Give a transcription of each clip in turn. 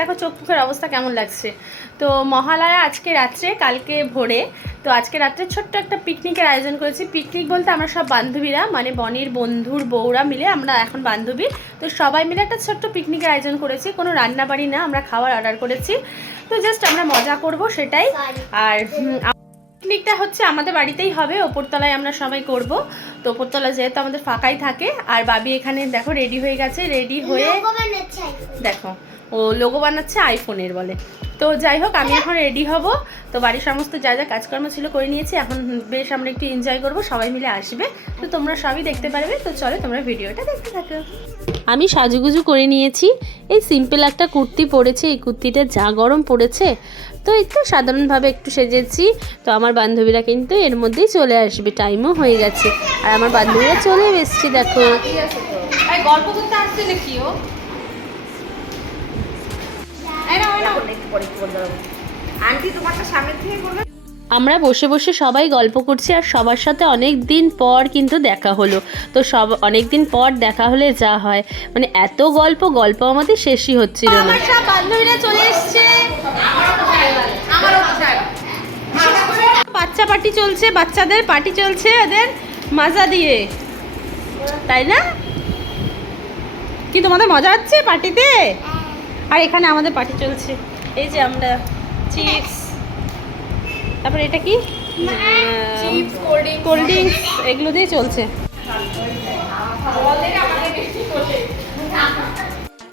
দেখো চোখ মুখের অবস্থা কেমন লাগছে। তো মহালয়া আজকে রাত্রে, কালকে ভোরে। তো আজকে রাত্রে ছোট্ট একটা পিকনিকের আয়োজন করেছি। পিকনিক বলতে আমরা সব বান্ধবীরা, মানে বনির বন্ধুর বউরা মিলে, আমরা এখন বান্ধবী, তো সবাই মিলে একটা ছোট্ট পিকনিকের আয়োজন করেছি। কোনো রান্নাবাড়ি না, আমরা খাবার অর্ডার করেছি। তো জাস্ট আমরা মজা করব সেটাই। আর পিকনিকটা হচ্ছে আমাদের বাড়িতেই হবে, ওপরতলায় আমরা সবাই করব। তো ওপরতলা যেহেতু আমাদের ফাঁকাই থাকে। আর বাবি এখানে দেখো রেডি হয়ে গেছে, রেডি হয়ে দেখো ও লোগো বানাচ্ছে আইফোনের বলে। তো যাই হোক, আমি এখন রেডি হব। তো বাড়ির সমস্ত যা যা কাজকর্ম ছিল করে নিয়েছি, এখন বেশ আমরা একটু এনজয় করব, সবাই মিলে আসবে। তো তোমরা সবই দেখতে পারবে। তো চলো তোমরা ভিডিওটা দেখতে থাকো। আমি সাজুগুজু করে নিয়েছি, এই সিম্পল একটা কুর্তি পরেছি। এই কুর্তিটা যা গরম পড়েছে, তো একটু সাধারণভাবে একটু সেজেছি। তো আমার বান্ধবীরা কিন্তু এর মধ্যেই চলে আসবে, টাইমও হয়ে গেছে। আর আমার বান্ধবীরা চলে এসেছি দেখো। গল্প করতে আসছে নাকি ও? আমরা বসে বসে সবাই গল্প করছি, আর সবার সাথে অনেক দিন পর কিন্তু দেখা হলো। তো অনেক দিন পর দেখা হলে যা হয়, মানে এত গল্প আমাদের শেষই হচ্ছিল না। আমার সব বান্ধবীরা চলে এসেছে, বাচ্চা পার্টি চলছে, বাচ্চাদের পার্টি চলছে, ওদের মজা দিয়ে, তাই না? কি তোমাদের মজা হচ্ছে পার্টিতে? আর এখানে আমাদের পার্টি চলছে। এই যে আমরা চিপস, তারপরে এটা কি কোল্ড ড্রিঙ্কস, এগুলো দিয়ে চলছে।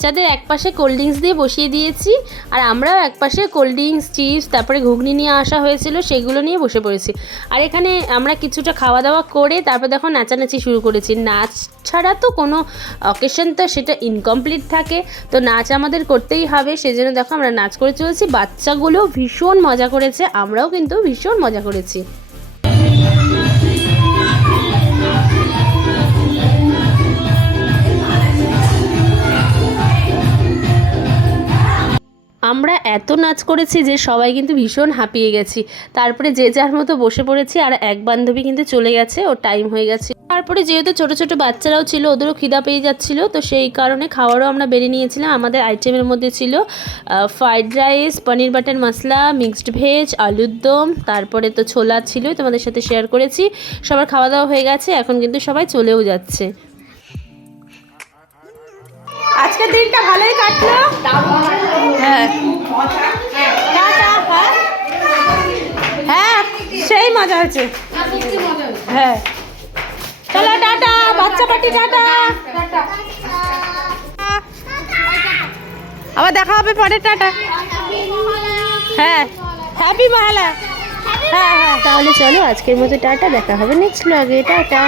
বাচ্চাদের এক পাশে কোল্ড ড্রিঙ্কস দিয়ে বসিয়ে দিয়েছি, আর আমরাও এক পাশে কোল্ড ড্রিঙ্কস, চিপস, তারপরে ঘুগনি নিয়ে আসা হয়েছিল, সেগুলো নিয়ে বসে পড়েছি। আর এখানে আমরা কিছুটা খাওয়া দাওয়া করে তারপর দেখো নাচানাচি শুরু করেছি। নাচ ছাড়া তো কোনো অকেশন তো সেটা ইনকমপ্লিট থাকে, তো নাচ আমাদের করতেই হবে। সেজন্য দেখো আমরা নাচ করে চলেছি। বাচ্চাগুলো ভীষণ মজা করেছে, আমরাও কিন্তু ভীষণ মজা করেছি। আমরা এত নাচ করেছি যে সবাই কিন্তু ভীষণ হাঁপিয়ে গেছি। তারপরে যে যার মতো বসে পড়েছি, আর এক বান্ধবী কিন্তু চলে গেছে, ওর টাইম হয়ে গেছে। তারপরে যেহেতু ছোট ছোট বাচ্চারাও ছিল, ওদেরও খিদা পেয়ে যাচ্ছিলো, তো সেই কারণে খাবারও আমরা বেড়ে নিয়েছিলাম। আমাদের আইটেমের মধ্যে ছিল ফ্রাইড রাইস, পনির বাটার মশলা, মিক্সড ভেজ, আলুর দম, তারপরে তো ছোলা ছিলই, তোমাদের সাথে শেয়ার করেছি। সবার খাওয়া দাওয়া হয়ে গেছে, এখন কিন্তু সবাই চলেও যাচ্ছে। আজকের দিনটা ভালোই কাটলো। হ্যাঁ হ্যাঁ, সেই মজা হয়েছে। হ্যাঁ চলো টাটা, বাচ্চা পার্টি টাটা। আবার দেখা হবে পরে, টাটা। হ্যাঁ হ্যাপি মহালয়া। হ্যাঁ হ্যাঁ, তাহলে চলো আজকের মতো টাটা, দেখা হবে নেক্সট ব্লগে, টাটা।